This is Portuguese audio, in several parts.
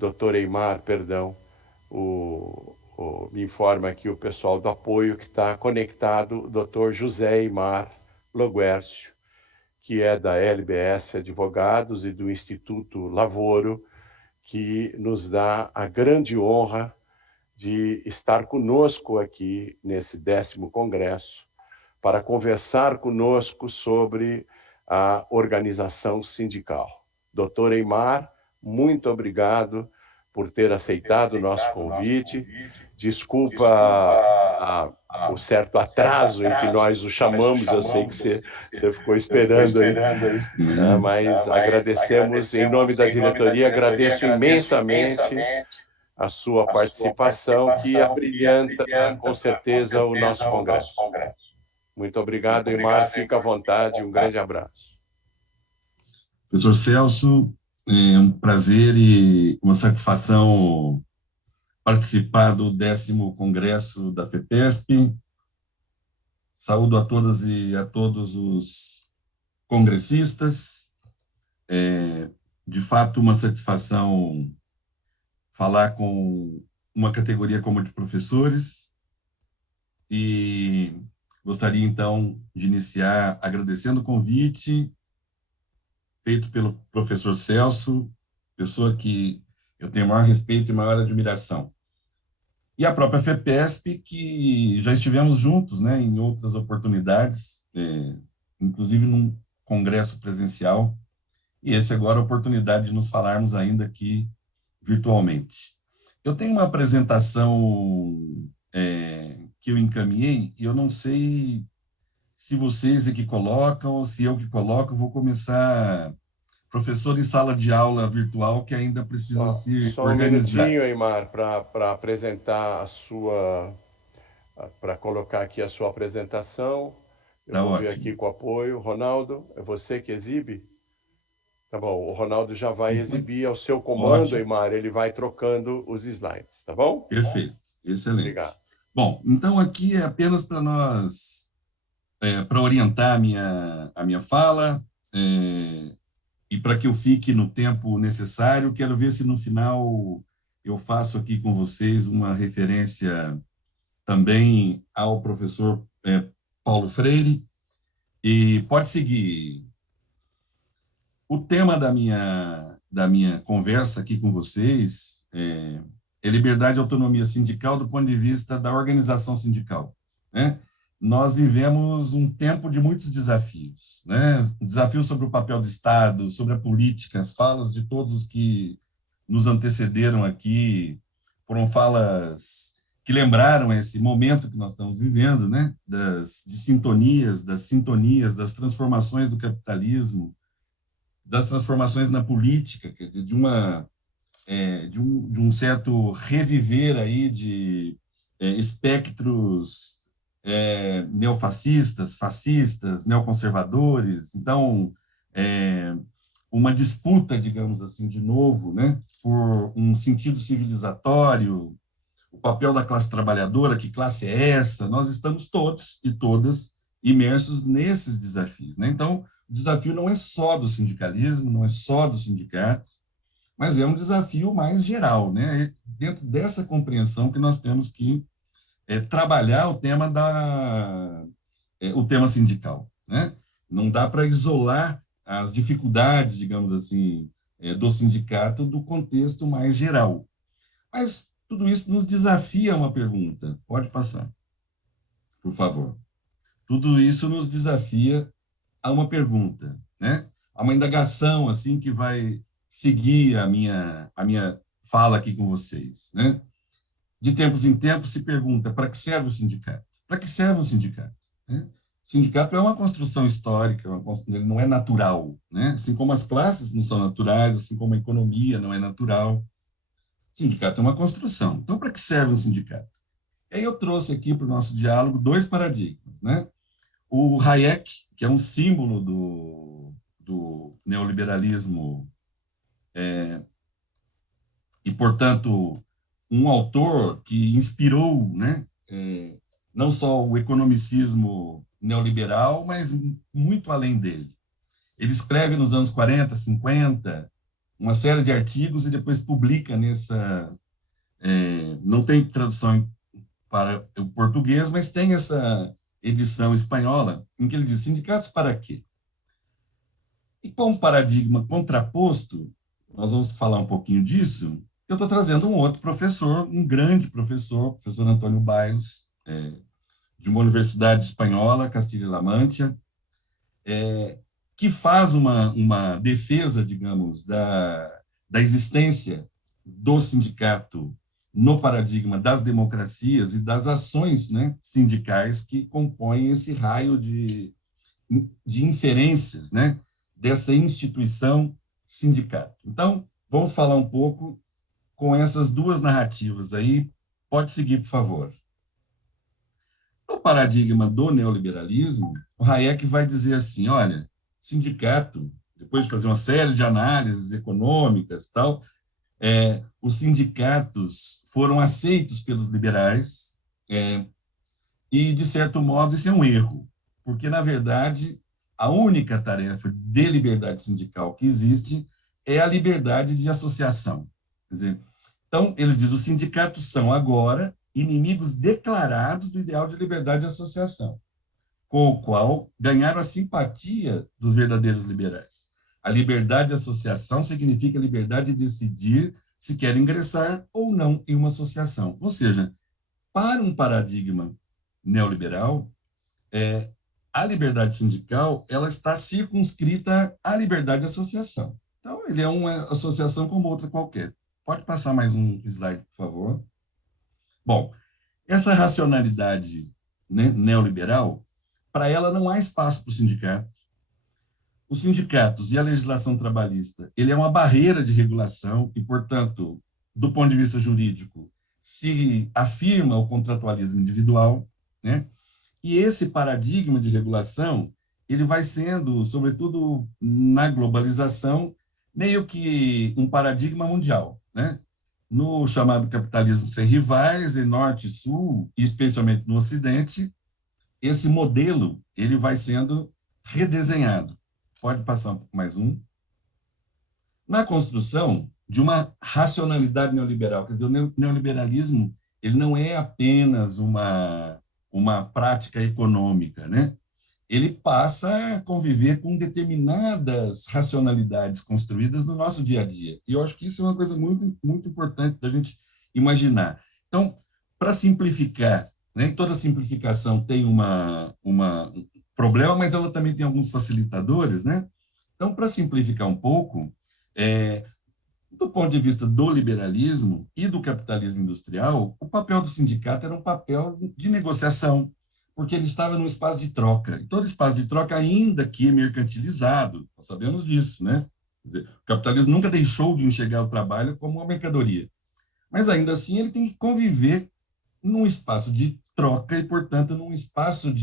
doutor Eymar, perdão, me informa aqui o pessoal do apoio que está conectado, o doutor José Eymar Loguércio, que é da LBS Advogados e do Instituto Lavoro, que nos dá a grande honra de estar conosco aqui nesse 10º Congresso para conversar conosco sobre a organização sindical. Doutor Eymar, muito obrigado por ter aceitado o nosso convite. Desculpa o certo atraso em que nós o chamamos, eu sei que você ficou esperando aí, né? Mas agradecemos, em nome da diretoria, agradeço imensamente a sua participação, que abrilhanta, com certeza, o nosso Congresso. Muito obrigado, Eymar. Fica à vontade. Um grande abraço. Professor Celso, é um prazer e uma satisfação participar do 10º Congresso da FEPESP. Saúdo a todas e a todos os congressistas. De fato, uma satisfação falar com uma categoria como a de professores, e gostaria, então, de iniciar agradecendo o convite feito pelo professor Celso, pessoa que eu tenho maior respeito e maior admiração. E a própria FEPESP, que já estivemos juntos, né, em outras oportunidades, inclusive num congresso presencial, e esse agora é a oportunidade de nos falarmos ainda aqui virtualmente. Eu tenho uma apresentação que eu encaminhei, e eu não sei se vocês é que colocam ou se eu que coloco. Eu vou começar, professor em sala de aula virtual, que ainda precisa se Só um organizar. minutinho, Eymar, para apresentar para colocar aqui a sua apresentação. Eu Tá vou ver ótimo. aqui com o apoio. Ronaldo, é você que exibe? Tá bom, o Ronaldo já vai exibir ao seu comando, Ótimo. Eymar, ele vai trocando os slides, tá bom? Perfeito, Obrigado. excelente. Bom, então aqui é apenas para nós, para orientar a minha fala, e para que eu fique no tempo necessário. Quero ver se no final eu faço aqui com vocês uma referência também ao professor Paulo Freire, e pode seguir. O tema da minha conversa aqui com vocês é liberdade e autonomia sindical do ponto de vista da organização sindical, né? Nós vivemos um tempo de muitos desafios, né? Desafios sobre o papel do Estado, sobre a política. As falas de todos os que nos antecederam aqui foram falas que lembraram esse momento que nós estamos vivendo, né? De sintonias, das transformações do capitalismo, das transformações na política, quer dizer, de um certo reviver aí de espectros neofascistas, fascistas, neoconservadores. Então, uma disputa, digamos assim, de novo, né, por um sentido civilizatório, o papel da classe trabalhadora, que classe é essa? Nós estamos todos e todas imersos nesses desafios, né? Então, o desafio não é só do sindicalismo, não é só dos sindicatos, mas é um desafio mais geral, né? É dentro dessa compreensão que nós temos que trabalhar o tema sindical, né? Não dá para isolar as dificuldades, digamos assim, do sindicato do contexto mais geral. Mas tudo isso nos desafia a uma pergunta. Pode passar, por favor. Tudo isso nos desafia a uma pergunta, né? A uma indagação assim que vai seguir a minha fala aqui com vocês, né? De tempos em tempos se pergunta: para que serve o sindicato? Para que serve o sindicato? Né? O sindicato é uma construção histórica, ele não é natural, né? Assim como as classes não são naturais, assim como a economia não é natural. O sindicato é uma construção. Então, para que serve um sindicato? E aí eu trouxe aqui para o nosso diálogo dois paradigmas, né? O Hayek, que é um símbolo do neoliberalismo, e, portanto, um autor que inspirou, né, não só o economicismo neoliberal, mas muito além dele. Ele escreve nos anos 40, 50, uma série de artigos e depois publica nessa... não tem tradução para o português, mas tem essa edição espanhola, em que ele diz: sindicatos para quê? E com um paradigma contraposto, nós vamos falar um pouquinho disso. Eu estou trazendo um outro professor, um grande professor, professor Antônio Bailos, de uma universidade espanhola, Castilla-La Mancha, que faz uma defesa, digamos, da existência do sindicato no paradigma das democracias e das ações, né, sindicais que compõem esse raio de inferências, né, dessa instituição sindicato. Então, vamos falar um pouco com essas duas narrativas aí. Pode seguir, por favor. No paradigma do neoliberalismo, o Hayek vai dizer assim: olha, sindicato, depois de fazer uma série de análises econômicas, tal, os sindicatos foram aceitos pelos liberais, e, de certo modo, isso é um erro, porque, na verdade, a única tarefa de liberdade sindical que existe é a liberdade de associação. Quer dizer, então, ele diz: os sindicatos são agora inimigos declarados do ideal de liberdade de associação, com o qual ganharam a simpatia dos verdadeiros liberais. A liberdade de associação significa a liberdade de decidir se quer ingressar ou não em uma associação. Ou seja, para um paradigma neoliberal, a liberdade sindical ela está circunscrita à liberdade de associação. Então, ele é uma associação como outra qualquer. Pode passar mais um slide, por favor. Bom, essa racionalidade, né, neoliberal, para ela não há espaço para o sindicato. Os sindicatos e a legislação trabalhista, ele é uma barreira de regulação e, portanto, do ponto de vista jurídico, se afirma o contratualismo individual, né? E esse paradigma de regulação, ele vai sendo, sobretudo na globalização, meio que um paradigma mundial, né? No chamado capitalismo sem rivais, em norte e sul, e especialmente no ocidente, esse modelo ele vai sendo redesenhado. Pode passar mais um. Na construção de uma racionalidade neoliberal, quer dizer, o neoliberalismo ele não é apenas uma prática econômica, né? Ele passa a conviver com determinadas racionalidades construídas no nosso dia a dia. E eu acho que isso é uma coisa muito, muito importante da gente imaginar. Então, para simplificar, né, toda simplificação tem um problema, mas ela também tem alguns facilitadores, né? Então, para simplificar um pouco, do ponto de vista do liberalismo e do capitalismo industrial, o papel do sindicato era um papel de negociação, porque ele estava num espaço de troca. E todo espaço de troca, ainda que mercantilizado, nós sabemos disso, né? Quer dizer, o capitalismo nunca deixou de enxergar o trabalho como uma mercadoria. Mas, ainda assim, ele tem que conviver num espaço de troca e, portanto, num espaço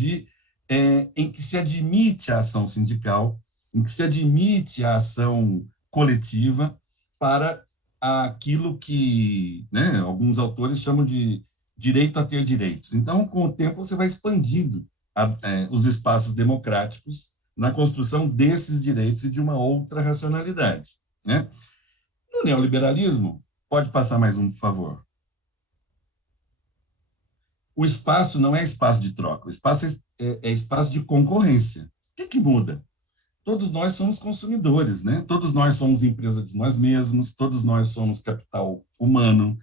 em que se admite a ação sindical, em que se admite a ação coletiva para aquilo que, né, alguns autores chamam de direito a ter direitos. Então, com o tempo, você vai expandindo os espaços democráticos na construção desses direitos e de uma outra racionalidade, né? No neoliberalismo, pode passar mais um, por favor. O espaço não é espaço de troca, o espaço é espaço de concorrência. O que muda? Todos nós somos consumidores, né? Todos nós somos empresa de nós mesmos, todos nós somos capital humano.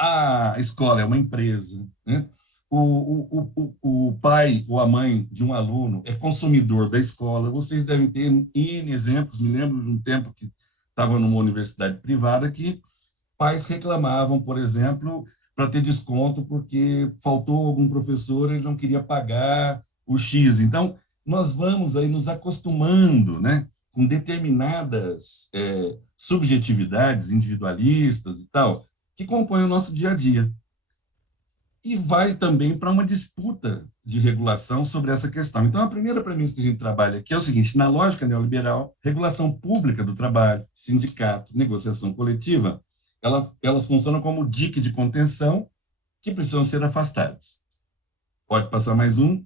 A escola é uma empresa, né? O pai ou a mãe de um aluno é consumidor da escola. Vocês devem ter N exemplos. Me lembro de um tempo que estava numa universidade privada que pais reclamavam, por exemplo, para ter desconto porque faltou algum professor e ele não queria pagar o X. Então, nós vamos aí nos acostumando, né, com determinadas subjetividades individualistas e tal, que compõem o nosso dia a dia. E vai também para uma disputa de regulação sobre essa questão. Então, a primeira premissa que a gente trabalha aqui é o seguinte: na lógica neoliberal, regulação pública do trabalho, sindicato, negociação coletiva, elas funcionam como dique de contenção que precisam ser afastadas. Pode passar mais um.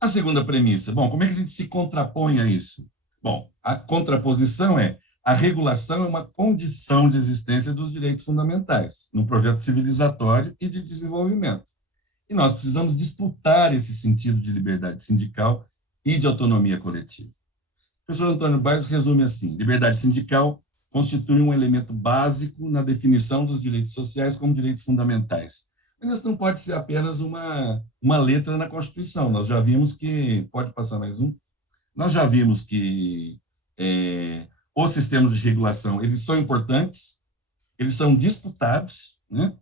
A segunda premissa, bom, como é que a gente se contrapõe a isso? Bom, a contraposição é a regulação é uma condição de existência dos direitos fundamentais no projeto civilizatório e de desenvolvimento. E nós precisamos disputar esse sentido de liberdade sindical e de autonomia coletiva. O professor Antônio Bairros resume assim: liberdade sindical constitui um elemento básico na definição dos direitos sociais como direitos fundamentais. Mas isso não pode ser apenas uma letra na Constituição. Nós já vimos que, pode passar mais um, nós já vimos que os sistemas de regulação, eles são importantes, eles são disputados, né?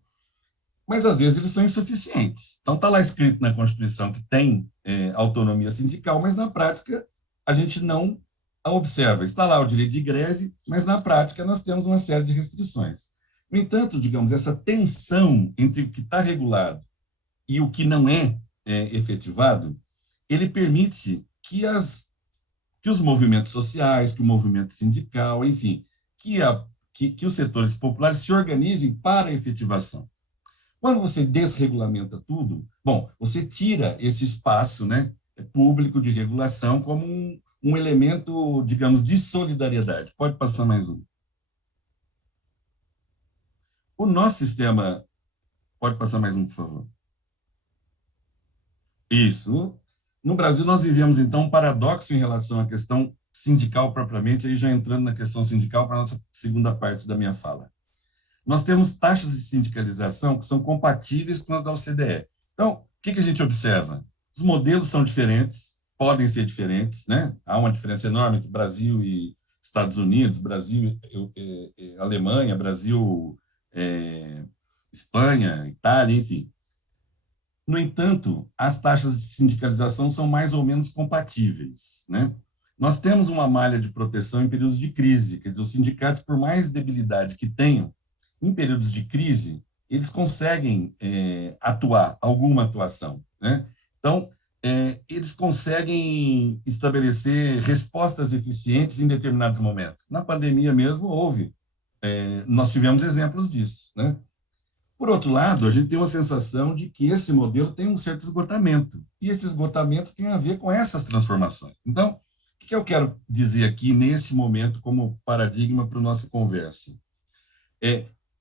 Mas às vezes eles são insuficientes. Então está lá escrito na Constituição que tem autonomia sindical, mas na prática a gente não a observa. Está lá o direito de greve, mas na prática nós temos uma série de restrições. No entanto, digamos, essa tensão entre o que está regulado e o que não é efetivado, ele permite que os movimentos sociais, que o movimento sindical, enfim, que os setores populares se organizem para a efetivação. Quando você desregulamenta tudo, bom, você tira esse espaço, né, público de regulação como um elemento, digamos, de solidariedade. Pode passar mais um. O nosso sistema... Pode passar mais um, por favor. Isso. No Brasil, nós vivemos, então, um paradoxo em relação à questão sindical propriamente, aí já entrando na questão sindical para a nossa segunda parte da minha fala. Nós temos taxas de sindicalização que são compatíveis com as da OCDE. Então, o que a gente observa? Os modelos são diferentes, podem ser diferentes, né? Há uma diferença enorme entre Brasil e Estados Unidos, Brasil e Alemanha, Brasil, Espanha, Itália, enfim. No entanto, as taxas de sindicalização são mais ou menos compatíveis, né? Nós temos uma malha de proteção em períodos de crise, quer dizer, os sindicatos, por mais debilidade que tenham, em períodos de crise, eles conseguem atuar, alguma atuação, né? Então, eles conseguem estabelecer respostas eficientes em determinados momentos. Na pandemia mesmo houve, nós tivemos exemplos disso, né? Por outro lado, a gente tem uma sensação de que esse modelo tem um certo esgotamento, e esse esgotamento tem a ver com essas transformações. Então, o que eu quero dizer aqui, nesse momento, como paradigma para a nossa conversa?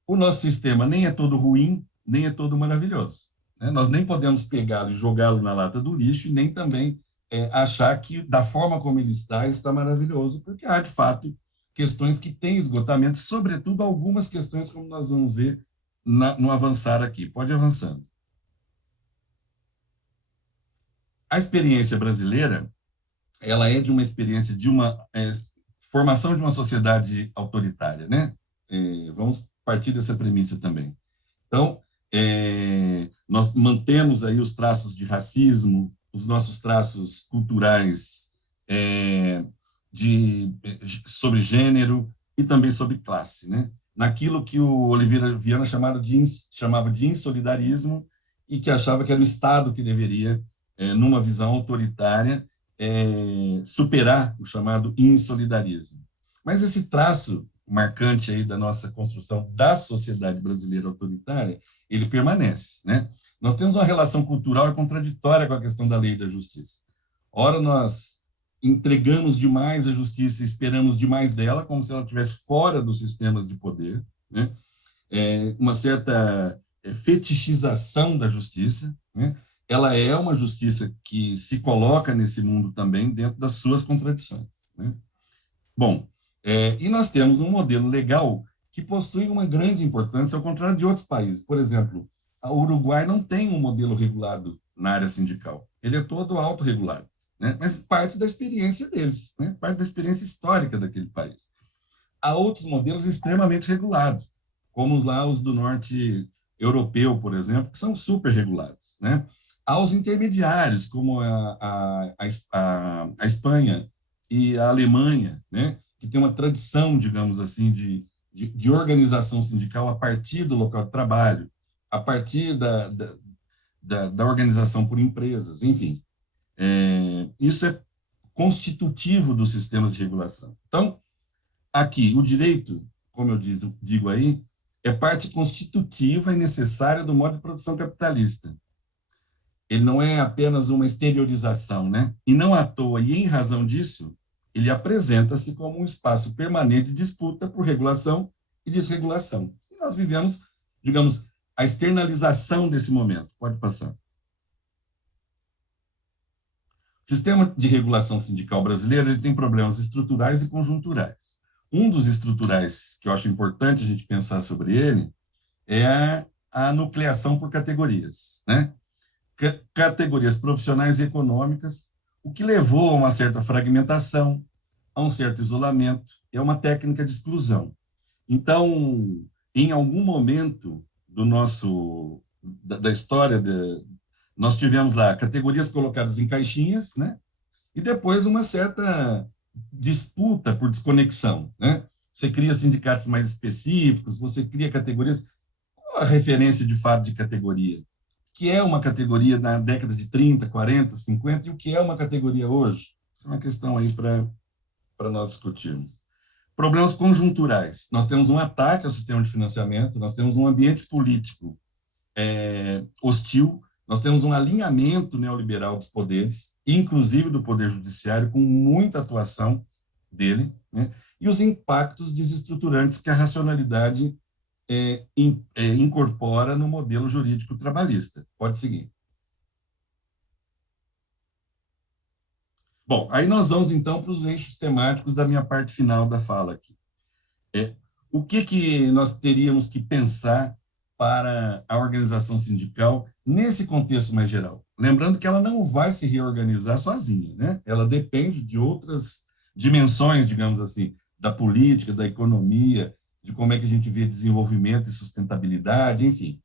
O nosso sistema nem é todo ruim, nem é todo maravilhoso, né? Nós nem podemos pegá-lo e jogá-lo na lata do lixo, e nem também achar que, da forma como ele está maravilhoso, porque há, de fato, questões que têm esgotamento, sobretudo algumas questões, como nós vamos ver no avançar aqui. Pode ir avançando. A experiência brasileira, ela é de uma experiência de uma formação de uma sociedade autoritária, né? Vamos partir dessa premissa também. Então, nós mantemos aí os traços de racismo, os nossos traços culturais sobre gênero e também sobre classe, né? Naquilo que o Oliveira Viana chamava de insolidarismo e que achava que era o Estado que deveria, numa visão autoritária, superar o chamado insolidarismo. Mas esse traço marcante aí da nossa construção da sociedade brasileira autoritária, ele permanece, né? Nós temos uma relação cultural contraditória com a questão da lei e da justiça. Ora, nós entregamos demais a justiça e esperamos demais dela, como se ela estivesse fora dos sistemas de poder, né? Uma certa fetichização da justiça, né? Ela é uma justiça que se coloca nesse mundo também dentro das suas contradições, né? Bom, e nós temos um modelo legal que possui uma grande importância, ao contrário de outros países. Por exemplo, o Uruguai não tem um modelo regulado na área sindical. Ele é todo autorregulado, né? Mas parte da experiência deles, né? Parte da experiência histórica daquele país. Há outros modelos extremamente regulados, como lá os do norte europeu, por exemplo, que são super regulados, né? Há os intermediários, como a Espanha e a Alemanha, né? Que tem uma tradição, digamos assim, de organização sindical a partir do local de trabalho, a partir da organização por empresas, enfim. Isso é constitutivo do sistema de regulação. Então, aqui, o direito, como eu digo aí, é parte constitutiva e necessária do modo de produção capitalista. ele não é apenas uma exteriorização, né? E não à toa, e em razão disso, ele apresenta-se como um espaço permanente de disputa por regulação e desregulação. E nós vivemos, digamos, a externalização desse momento. Pode passar. O sistema de regulação sindical brasileiro ele tem problemas estruturais e conjunturais. Um dos estruturais que eu acho importante a gente pensar sobre ele é a nucleação por categorias, né? Categorias profissionais e econômicas, o que levou a uma certa fragmentação, a um certo isolamento, é uma técnica de exclusão. Então, em algum momento da história, nós tivemos lá categorias colocadas em caixinhas, né? E depois uma certa disputa por desconexão, né? Você cria sindicatos mais específicos, você cria categorias. Qual a referência de fato de categoria? Que é uma categoria na década de 30, 40, 50 e o que é uma categoria hoje? Isso é uma questão aí para nós discutirmos. Problemas conjunturais. Nós temos um ataque ao sistema de financiamento, nós temos um ambiente político hostil, nós temos um alinhamento neoliberal dos poderes, inclusive do poder judiciário, com muita atuação dele, né? E os impactos desestruturantes que a racionalidade incorpora no modelo jurídico trabalhista. Pode seguir. Bom, aí nós vamos, então, para os eixos temáticos da minha parte final da fala aqui. O que nós teríamos que pensar para a organização sindical nesse contexto mais geral? Lembrando que ela não vai se reorganizar sozinha, né? Ela depende de outras dimensões, digamos assim, da política, da economia, de como é que a gente vê desenvolvimento e sustentabilidade, enfim.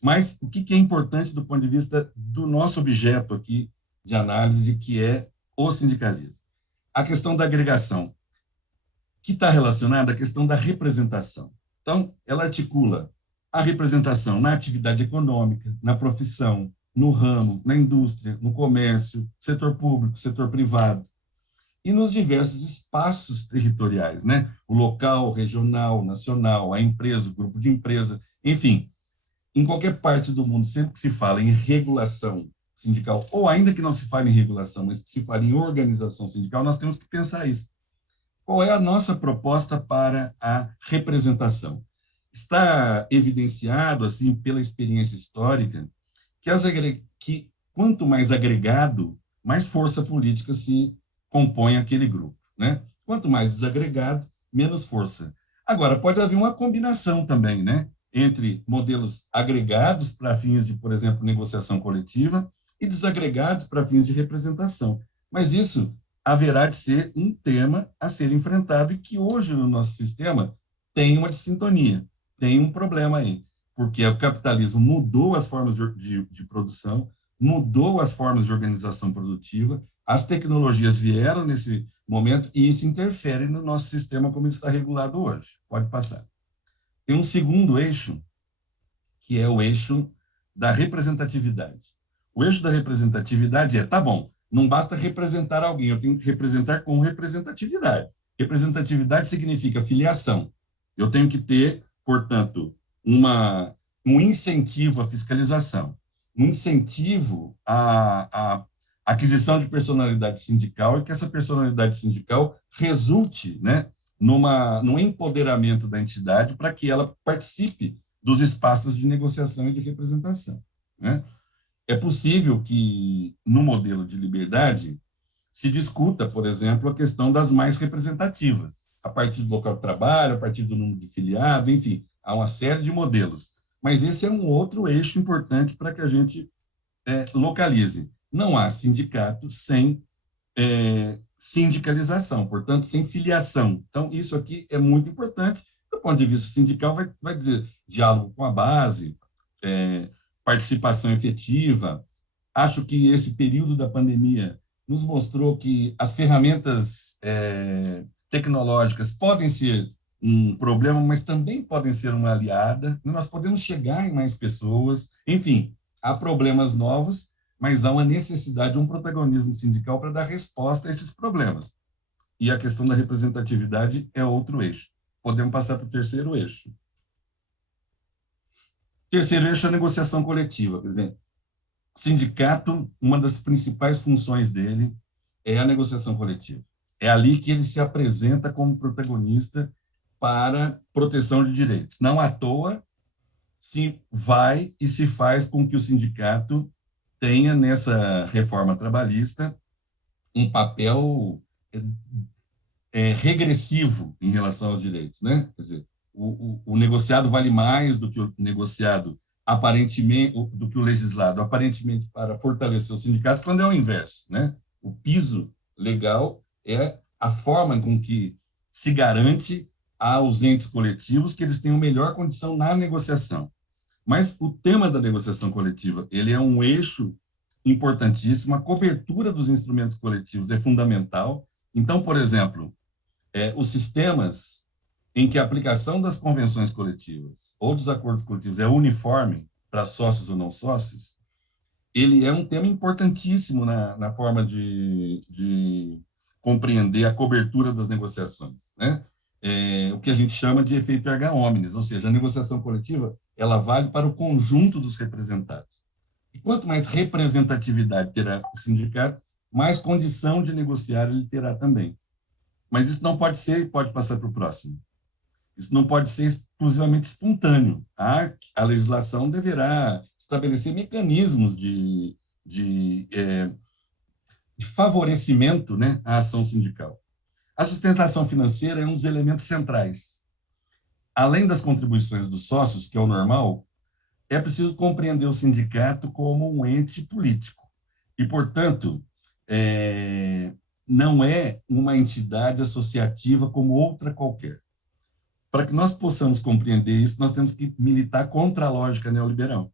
Mas o que é importante do ponto de vista do nosso objeto aqui de análise, que é o sindicalismo? A questão da agregação, que está relacionada à questão da representação. Então, ela articula a representação na atividade econômica, na profissão, no ramo, na indústria, no comércio, setor público, setor privado, e nos diversos espaços territoriais, né? O local, regional, nacional, a empresa, o grupo de empresa, enfim, em qualquer parte do mundo, sempre que se fala em regulação sindical, ou ainda que não se fale em regulação, mas que se fale em organização sindical, nós temos que pensar isso. Qual é a nossa proposta para a representação? Está evidenciado, assim, pela experiência histórica, que quanto mais agregado, mais força política se compõe aquele grupo, né? Quanto mais desagregado, menos força. Agora, pode haver uma combinação também, né? Entre modelos agregados para fins de, por exemplo, negociação coletiva e desagregados para fins de representação. Mas isso haverá de ser um tema a ser enfrentado e que hoje no nosso sistema tem uma dissintonia, tem um problema aí, porque o capitalismo mudou as formas de produção, mudou as formas de organização produtiva, as tecnologias vieram nesse momento e isso interfere no nosso sistema como ele está regulado hoje. Pode passar. Tem um segundo eixo, que é o eixo da representatividade. O eixo da representatividade tá bom, não basta representar alguém, eu tenho que representar com representatividade. Representatividade significa filiação. Eu tenho que ter, portanto, um incentivo à fiscalização, um incentivo à aquisição de personalidade sindical e que essa personalidade sindical resulte, né, num empoderamento da entidade para que ela participe dos espaços de negociação e de representação, né? É possível que, no modelo de liberdade, se discuta, por exemplo, a questão das mais representativas, a partir do local de trabalho, a partir do número de filiado, enfim, há uma série de modelos. Mas esse é um outro eixo importante para que a gente localize. Não há sindicato sem sindicalização, portanto, sem filiação. Então, isso aqui é muito importante. Do ponto de vista sindical, vai dizer diálogo com a base, participação efetiva. Acho que esse período da pandemia nos mostrou que as ferramentas tecnológicas podem ser um problema, mas também podem ser uma aliada. Nós podemos chegar em mais pessoas. Enfim, há problemas novos, mas há uma necessidade, um protagonismo sindical para dar resposta a esses problemas. E a questão da representatividade é outro eixo. Podemos passar para o terceiro eixo. Terceiro eixo é a negociação coletiva, presidente. sindicato, uma das principais funções dele é a negociação coletiva. É ali que ele se apresenta como protagonista para proteção de direitos. Não à toa se vai e se faz com que o sindicato tenha, nessa reforma trabalhista, um papel regressivo em relação aos direitos, né? Quer dizer, o negociado vale mais do que o negociado aparentemente, do que o legislado, aparentemente para fortalecer os sindicatos, quando é o inverso, né? O piso legal é a forma com que se garante aos entes coletivos que eles tenham melhor condição na negociação. Mas o tema da negociação coletiva, ele é um eixo importantíssimo, a cobertura dos instrumentos coletivos é fundamental. Então, por exemplo, os sistemas em que a aplicação das convenções coletivas ou dos acordos coletivos é uniforme para sócios ou não sócios, ele é um tema importantíssimo na forma de compreender a cobertura das negociações, né? O que a gente chama de efeito erga omnes, ou seja, a negociação coletiva ela vale para o conjunto dos representados. E quanto mais representatividade terá o sindicato, mais condição de negociar ele terá também. Mas isso não pode ser e pode passar para o próximo. Isso não pode ser exclusivamente espontâneo. A legislação deverá estabelecer mecanismos de favorecimento, né, à ação sindical. A sustentação financeira é um dos elementos centrais. Além das contribuições dos sócios, que é o normal, é preciso compreender o sindicato como um ente político. E, portanto, não é uma entidade associativa como outra qualquer. Para que nós possamos compreender isso, nós temos que militar contra a lógica neoliberal,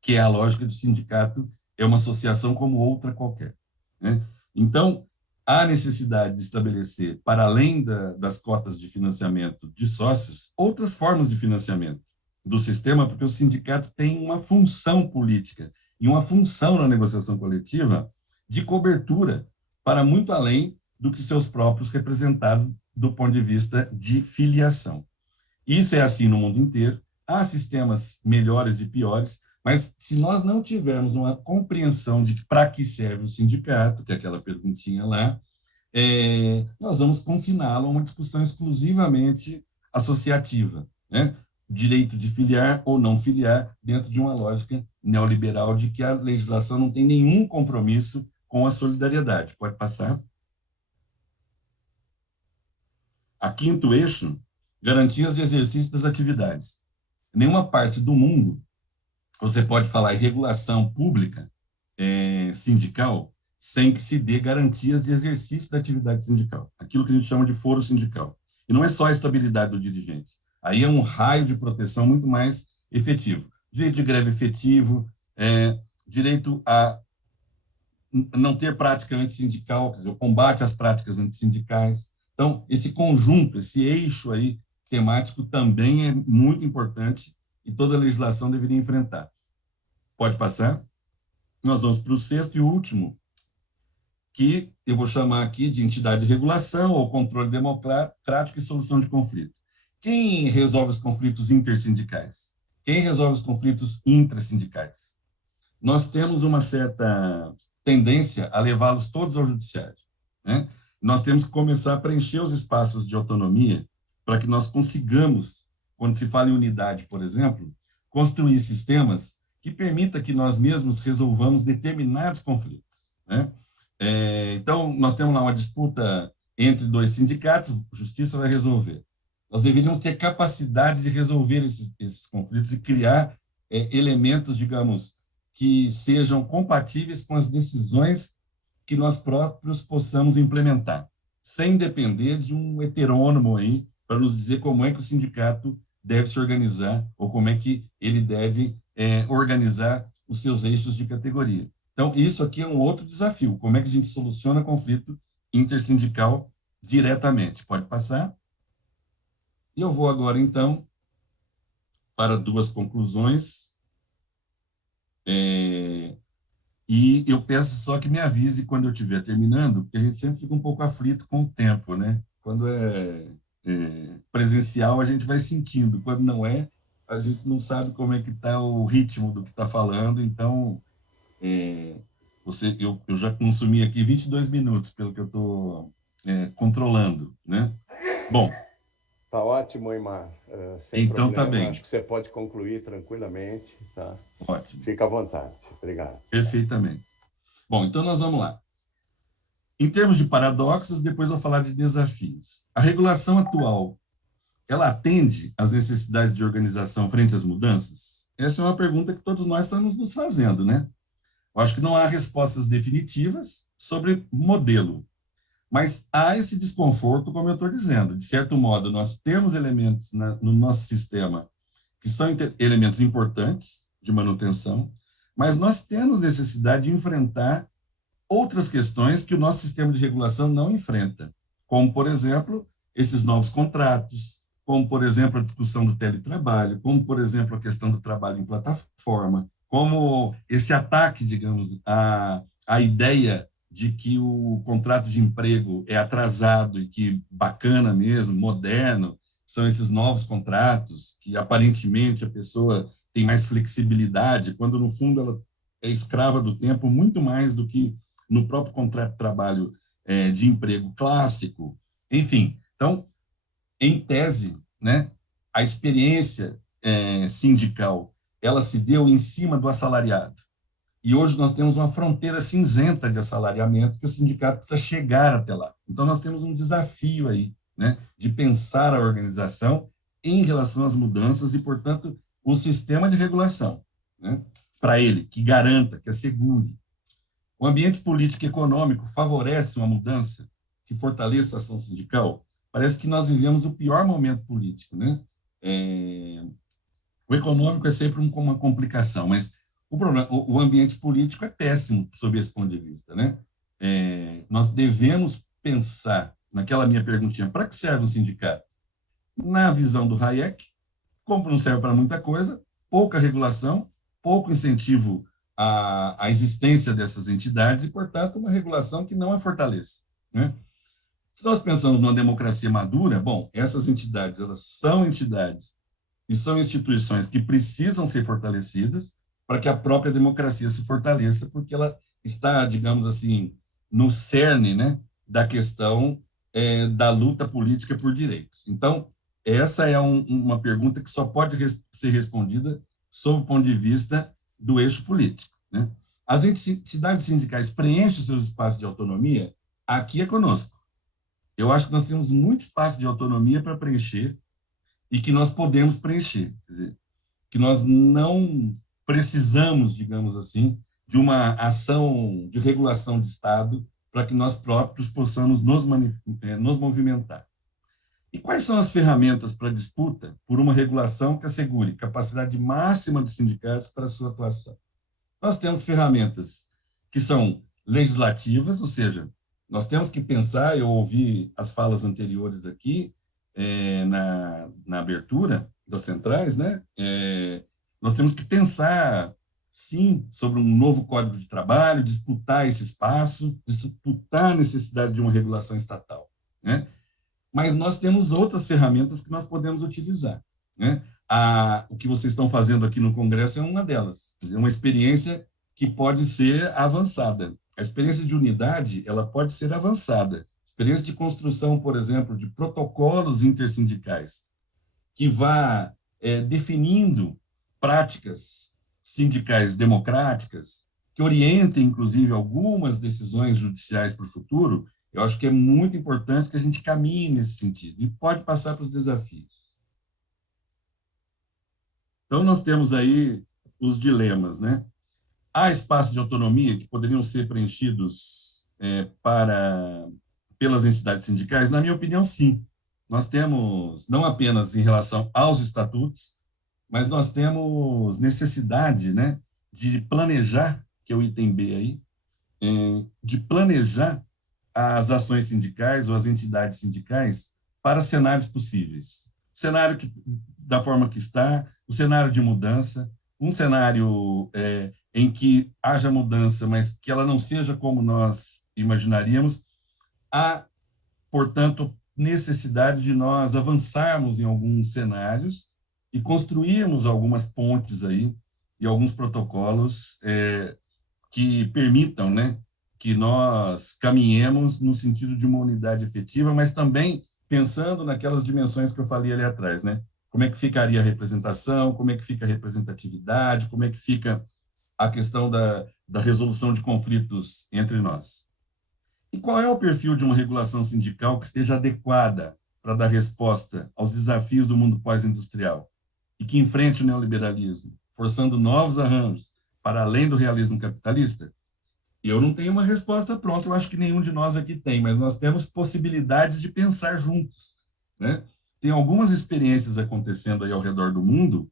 que é a lógica do sindicato, é uma associação como outra qualquer, né? Então, há necessidade de estabelecer, para além das cotas de financiamento de sócios, outras formas de financiamento do sistema, porque o sindicato tem uma função política e uma função na negociação coletiva de cobertura para muito além do que seus próprios representados do ponto de vista de filiação. Isso é assim no mundo inteiro. Há sistemas melhores e piores, mas se nós não tivermos uma compreensão de para que serve o sindicato, que é aquela perguntinha lá, nós vamos confiná-lo a uma discussão exclusivamente associativa, né? Direito de filiar ou não filiar dentro de uma lógica neoliberal de que a legislação não tem nenhum compromisso com a solidariedade. Pode passar. A quinto eixo, garantias de exercício das atividades. Em nenhuma parte do mundo você pode falar em regulação pública sindical sem que se dê garantias de exercício da atividade sindical, aquilo que a gente chama de foro sindical. E não é só a estabilidade do dirigente. Aí é um raio de proteção muito mais efetivo. Direito de greve efetivo, direito a não ter prática antissindical, quer dizer, o combate às práticas antissindicais. Então, esse conjunto, esse eixo aí temático também é muito importante e toda a legislação deveria enfrentar. Pode passar? Nós vamos para o sexto e último, que eu vou chamar aqui de entidade de regulação ou controle democrático e solução de conflito. Quem resolve os conflitos intersindicais? Quem resolve os conflitos intrasindicais? Nós temos uma certa tendência a levá-los todos ao judiciário, né? Nós temos que começar a preencher os espaços de autonomia para que nós consigamos, quando se fala em unidade, por exemplo, construir sistemas que permita que nós mesmos resolvamos determinados conflitos, né? Então, nós temos lá uma disputa entre dois sindicatos, a justiça vai resolver. Nós deveríamos ter capacidade de resolver esses conflitos e criar elementos, digamos, que sejam compatíveis com as decisões que nós próprios possamos implementar, sem depender de um heterônomo aí para nos dizer como é que o sindicato deve se organizar ou como é que ele deve organizar os seus eixos de categoria. Então, isso aqui é um outro desafio, como é que a gente soluciona conflito intersindical diretamente. Pode passar? E eu vou agora, então, para duas conclusões. E eu peço só que me avise quando eu estiver terminando, porque a gente sempre fica um pouco aflito com o tempo, né? Quando é presencial, a gente vai sentindo. Quando não é, a gente não sabe como é que está o ritmo do que está falando. Então, É, eu já consumi aqui 22 minutos, pelo que eu estou controlando, né? Bom, Tá ótimo, Eymar. Sem então tá problema. bem, Acho que você pode concluir tranquilamente, tá? ótimo, Fica à vontade. Obrigado. perfeitamente. Bom, então nós vamos lá. Em termos de paradoxos, depois eu vou falar de desafios. A regulação atual, ela atende às necessidades de organização frente às mudanças? Essa é uma pergunta que todos nós estamos nos fazendo, né? Eu acho que não há respostas definitivas sobre modelo, mas há esse desconforto, como eu estou dizendo. De certo modo, nós temos elementos no nosso sistema que são elementos importantes de manutenção, mas nós temos necessidade de enfrentar outras questões que o nosso sistema de regulação não enfrenta, como, por exemplo, esses novos contratos, como, por exemplo, a discussão do teletrabalho, como, por exemplo, a questão do trabalho em plataforma, como esse ataque, digamos, à ideia de que o contrato de emprego é atrasado e que bacana mesmo, moderno, são esses novos contratos que aparentemente a pessoa tem mais flexibilidade, quando no fundo ela é escrava do tempo muito mais do que no próprio contrato de trabalho de emprego clássico. Enfim, então, em tese, né, a experiência sindical, ela se deu em cima do assalariado. E hoje nós temos uma fronteira cinzenta de assalariamento que o sindicato precisa chegar até lá. Então, nós temos um desafio aí, né, de pensar a organização em relação às mudanças e, portanto, o sistema de regulação, né, para ele, que garanta, que assegure. O ambiente político e econômico favorece uma mudança que fortaleça a ação sindical? Parece que nós vivemos o pior momento político, né? É, o econômico é sempre uma complicação, mas o ambiente político é péssimo sob esse ponto de vista, né? Nós devemos pensar naquela minha perguntinha: para que serve um sindicato? Na visão do Hayek, como não serve para muita coisa, pouca regulação, pouco incentivo à existência dessas entidades e, portanto, uma regulação que não a fortaleça, né? Se nós pensamos numa democracia madura, bom, essas entidades, elas são entidades e são instituições que precisam ser fortalecidas para que a própria democracia se fortaleça, porque ela está, digamos assim, no cerne, né, da questão da luta política por direitos. Então, essa é uma pergunta que só pode ser respondida sob o ponto de vista do eixo político, né? As entidades sindicais preenchem seus espaços de autonomia? Aqui é conosco. Eu acho que nós temos muito espaço de autonomia para preencher e que nós podemos preencher. Quer dizer, que nós não precisamos, digamos assim, de uma ação de regulação de Estado para que nós próprios possamos nos movimentar. E quais são as ferramentas para a disputa por uma regulação que assegure capacidade máxima dos sindicatos para a sua atuação? Nós temos ferramentas que são legislativas, ou seja, nós temos que pensar, eu ouvi as falas anteriores aqui, na abertura das centrais, né? Nós temos que pensar, sim, sobre um novo Código de Trabalho, disputar esse espaço, disputar a necessidade de uma regulação estatal, né? Mas nós temos outras ferramentas que nós podemos utilizar, né? O que vocês estão fazendo aqui no Congresso é uma delas, é uma experiência que pode ser avançada. A experiência de unidade, ela pode ser avançada. Experiência de construção, por exemplo, de protocolos intersindicais, que vá definindo práticas sindicais democráticas, que orientem, inclusive, algumas decisões judiciais para o futuro. Eu acho que é muito importante que a gente caminhe nesse sentido e pode passar para os desafios. Então, nós temos aí os dilemas, né? Há espaços de autonomia que poderiam ser preenchidos pelas entidades sindicais? Na minha opinião, sim. Nós temos, não apenas em relação aos estatutos, mas nós temos necessidade, né, de planejar, que é o item B aí, de planejar as ações sindicais ou as entidades sindicais para cenários possíveis. O cenário da forma que está, o cenário de mudança, um cenário em que haja mudança, mas que ela não seja como nós imaginaríamos. Há, portanto, necessidade de nós avançarmos em alguns cenários e construirmos algumas pontes aí e alguns protocolos que permitam, né, que nós caminhemos no sentido de uma unidade efetiva, mas também pensando naquelas dimensões que eu falei ali atrás, né? Como é que ficaria a representação, como é que fica a representatividade, como é que fica a questão da resolução de conflitos entre nós. E qual é o perfil de uma regulação sindical que esteja adequada para dar resposta aos desafios do mundo pós-industrial e que enfrente o neoliberalismo, forçando novos arranjos para além do realismo capitalista? E eu não tenho uma resposta pronta, eu acho que nenhum de nós aqui tem, mas nós temos possibilidades de pensar juntos, né? Tem algumas experiências acontecendo aí ao redor do mundo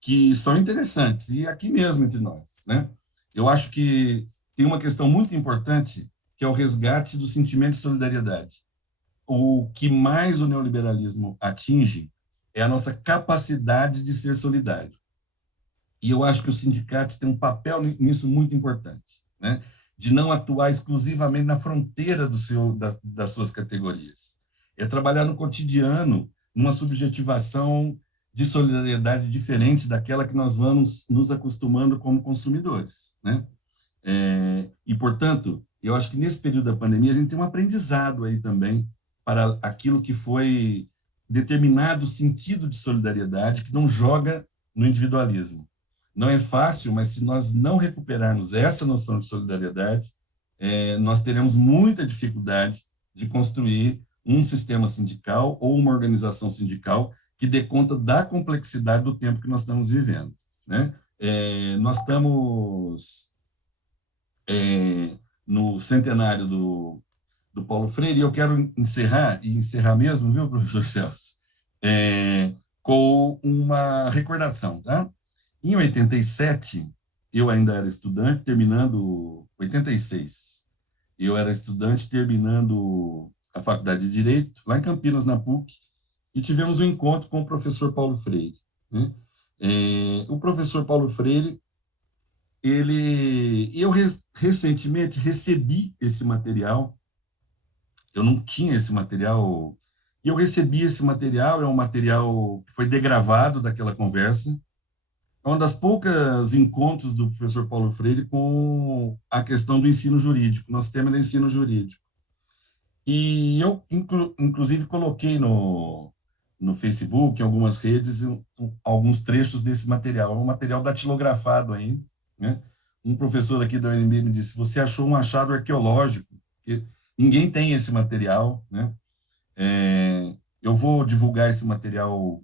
que são interessantes, e aqui mesmo entre nós, né? Eu acho que tem uma questão muito importante, que é o resgate do sentimento de solidariedade. O que mais o neoliberalismo atinge é a nossa capacidade de ser solidário. E eu acho que os sindicatos têm um papel nisso muito importante, né? De não atuar exclusivamente na fronteira das suas categorias. É trabalhar no cotidiano, numa subjetivação de solidariedade diferente daquela que nós vamos nos acostumando como consumidores, né? E, portanto, eu acho que nesse período da pandemia a gente tem um aprendizado aí também para aquilo que foi determinado sentido de solidariedade que não joga no individualismo. Não é fácil, mas se nós não recuperarmos essa noção de solidariedade, nós teremos muita dificuldade de construir um sistema sindical ou uma organização sindical que dê conta da complexidade do tempo que nós estamos vivendo, né? Nós estamos no centenário do Paulo Freire, e eu quero encerrar mesmo, viu, professor Celso, com uma recordação, tá? Em 87, eu ainda era estudante, terminando, 86, eu era estudante terminando a faculdade de Direito, lá em Campinas, na PUC, e tivemos um encontro com o professor Paulo Freire, né? O professor Paulo Freire, eu recentemente recebi esse material, eu não tinha esse material, e eu recebi esse material, é um material que foi degravado daquela conversa, é uma das poucas encontros do professor Paulo Freire com a questão do ensino jurídico, nosso tema é ensino jurídico. E eu, inclusive, coloquei no Facebook, em algumas redes, alguns trechos desse material. É um material datilografado ainda, né? Um professor aqui da UNB me disse, você achou um achado arqueológico, porque ninguém tem esse material, né? Eu vou divulgar esse material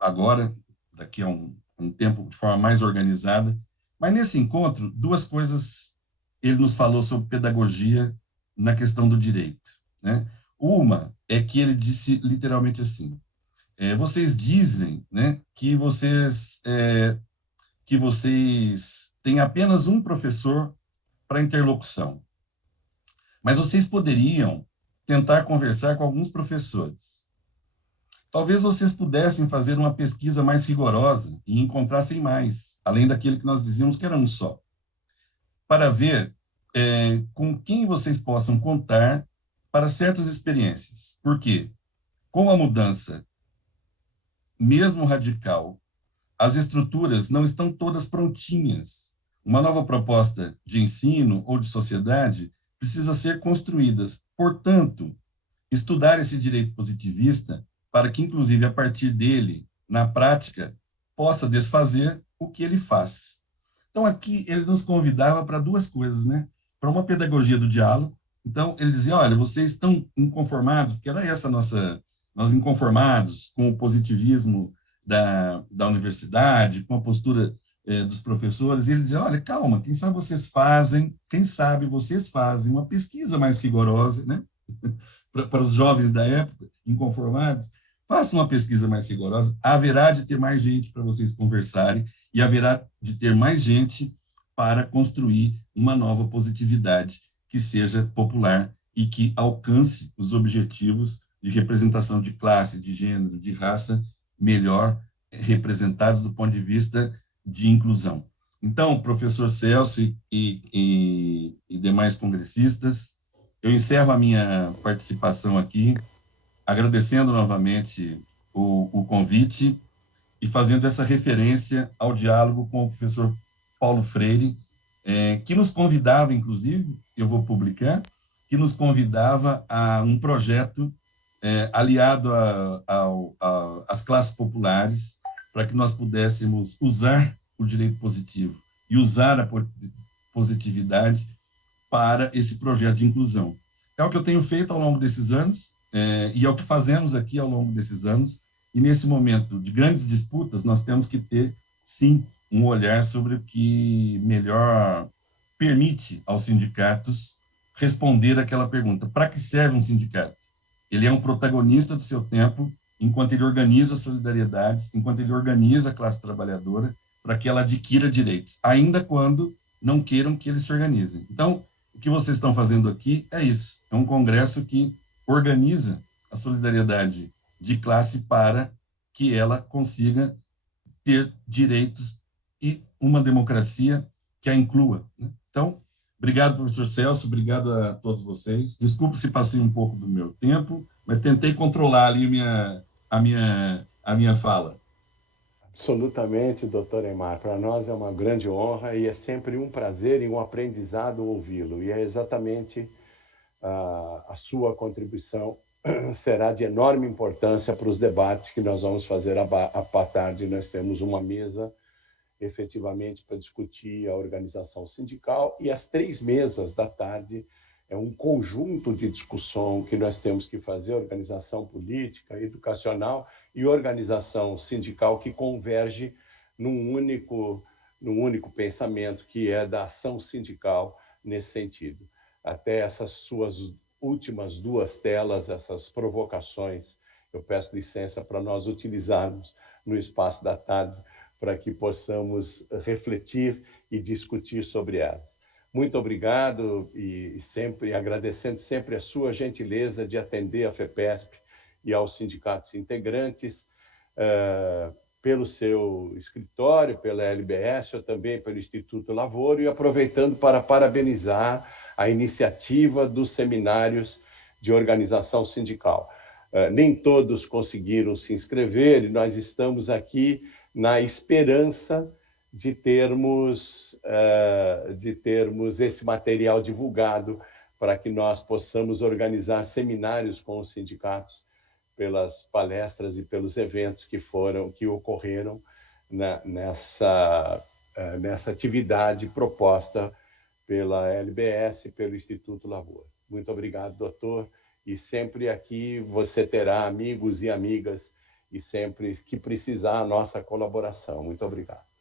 agora, daqui a um tempo, de forma mais organizada. Mas nesse encontro, duas coisas ele nos falou sobre pedagogia na questão do direito, né? Uma é que ele disse literalmente assim: vocês dizem, né, que vocês têm apenas um professor para interlocução, mas vocês poderiam tentar conversar com alguns professores. Talvez vocês pudessem fazer uma pesquisa mais rigorosa e encontrassem mais, além daquele que nós dizíamos que era um só, para ver com quem vocês possam contar para certas experiências. Por quê? Com a mudança, mesmo radical, as estruturas não estão todas prontinhas. Uma nova proposta de ensino ou de sociedade precisa ser construída. Portanto, estudar esse direito positivista para que, inclusive, a partir dele, na prática, possa desfazer o que ele faz. Então, aqui, ele nos convidava para duas coisas, né? Para uma pedagogia do diálogo. Então, ele dizia, olha, vocês estão inconformados, que era essa nós inconformados com o positivismo da universidade, com a postura dos professores, e ele dizia, olha, calma, quem sabe vocês fazem uma pesquisa mais rigorosa, né? Para os jovens da época, inconformados, façam uma pesquisa mais rigorosa, haverá de ter mais gente para vocês conversarem e haverá de ter mais gente para construir uma nova positividade que seja popular e que alcance os objetivos de representação de classe, de gênero, de raça, melhor representados do ponto de vista de inclusão. Então, professor Celso e demais congressistas, eu encerro a minha participação aqui, agradecendo novamente o convite e fazendo essa referência ao diálogo com o professor Paulo Freire, que nos convidava, inclusive, eu vou publicar, que nos convidava a um projeto aliado às classes populares, para que nós pudéssemos usar o direito positivo e usar a positividade para esse projeto de inclusão. É o que eu tenho feito ao longo desses anos, e é o que fazemos aqui ao longo desses anos, e nesse momento de grandes disputas, nós temos que ter, sim, um olhar sobre o que melhor permite aos sindicatos responder aquela pergunta: para que serve um sindicato? Ele é um protagonista do seu tempo, enquanto ele organiza solidariedades, enquanto ele organiza a classe trabalhadora para que ela adquira direitos, ainda quando não queiram que eles se organizem. Então, o que vocês estão fazendo aqui é isso, é um congresso que organiza a solidariedade de classe para que ela consiga ter direitos e uma democracia que a inclua, né? Então, obrigado, professor Celso, obrigado a todos vocês. Desculpe se passei um pouco do meu tempo, mas tentei controlar ali a minha fala. Absolutamente, doutor Emar. Para nós é uma grande honra e é sempre um prazer e um aprendizado ouvi-lo. E é exatamente a sua contribuição será de enorme importância para os debates que nós vamos fazer à tarde. Nós temos uma mesa efetivamente para discutir a organização sindical e as 3 mesas da tarde é um conjunto de discussão que nós temos que fazer, organização política, educacional e organização sindical que converge num único pensamento, que é da ação sindical nesse sentido. Até essas suas últimas 2 telas, essas provocações, eu peço licença para nós utilizarmos no espaço da tarde, para que possamos refletir e discutir sobre elas. Muito obrigado e sempre agradecendo sempre a sua gentileza de atender a FEPESP e aos sindicatos integrantes, pelo seu escritório, pela LBS, ou também pelo Instituto Lavoro, e aproveitando para parabenizar a iniciativa dos seminários de organização sindical. Nem todos conseguiram se inscrever e nós estamos aqui na esperança de termos esse material divulgado para que nós possamos organizar seminários com os sindicatos pelas palestras e pelos eventos que ocorreram nessa atividade proposta pela LBS e pelo Instituto Lavoro. Muito obrigado, doutor, e sempre aqui você terá amigos e amigas e sempre que precisar a nossa colaboração. Muito obrigado.